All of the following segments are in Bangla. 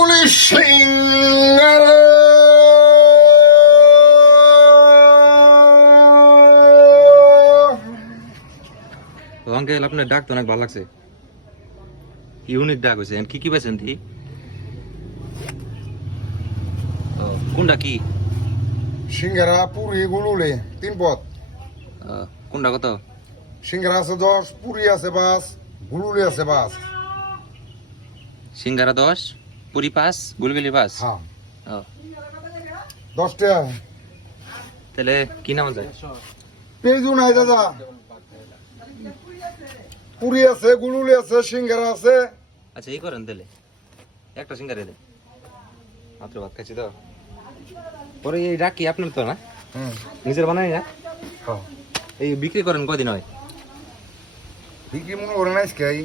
গুলি সিঙ্গারা আঙ্কেল আপনার ডাক তো অনেক ভালো লাগছে, ইউনিক ডাক হয়েছে। কি কি পেয়েছেন কি? কোনটা কি? সিঙ্গারা পুরি গুলুলে 3 পদ। কোনটা কত? সিঙ্গারা আছে 10, পুরি আছে 5, গুলুলে আছে 5। সিঙ্গারা 10, পুরি 5, গুলগুলি 5। হ্যাঁ 10 টাকা। তাহলে কি নাম যায়? পেঁয়াজু নাই দাদা, পুরি আছে, গুলুলে আছে, সিঙ্গারা আছে। আচ্ছা এই করেন তাহলে একটা সিঙ্গারে দেন, মাত্র ভাত খাচ্ছি তো। পরে এই ডাক কি আপনার তো না, নিজের বানাই না? হ্যাঁ এই বিক্রি করেন কয়দিন হয়? বিক্রি মনে করে নাই খাই।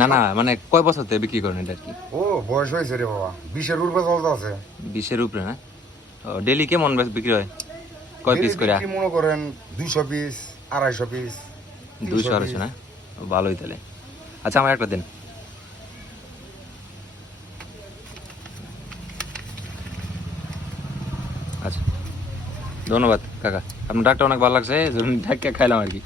না না মানে কয় বছর থেকে বিক্রি করেন এটা আর কি? ও বয়স হয়েছে রে বাবা, 20-এর উপরে চলতে আছে। 20-এর উপরে না? ডেলি কেমন বিক্রি হয়, কয় পিস করে? বিক্রি মনে করেন 200 পিস, 250 পিস। 200-250 না? ভালোই তাহলে। আচ্ছা আমার একটা দিন। আচ্ছা ধন্যবাদ কাকা, আপনার ডাকটা অনেক ভালো লাগছে, ডাক্কা খাইলাম আর কি।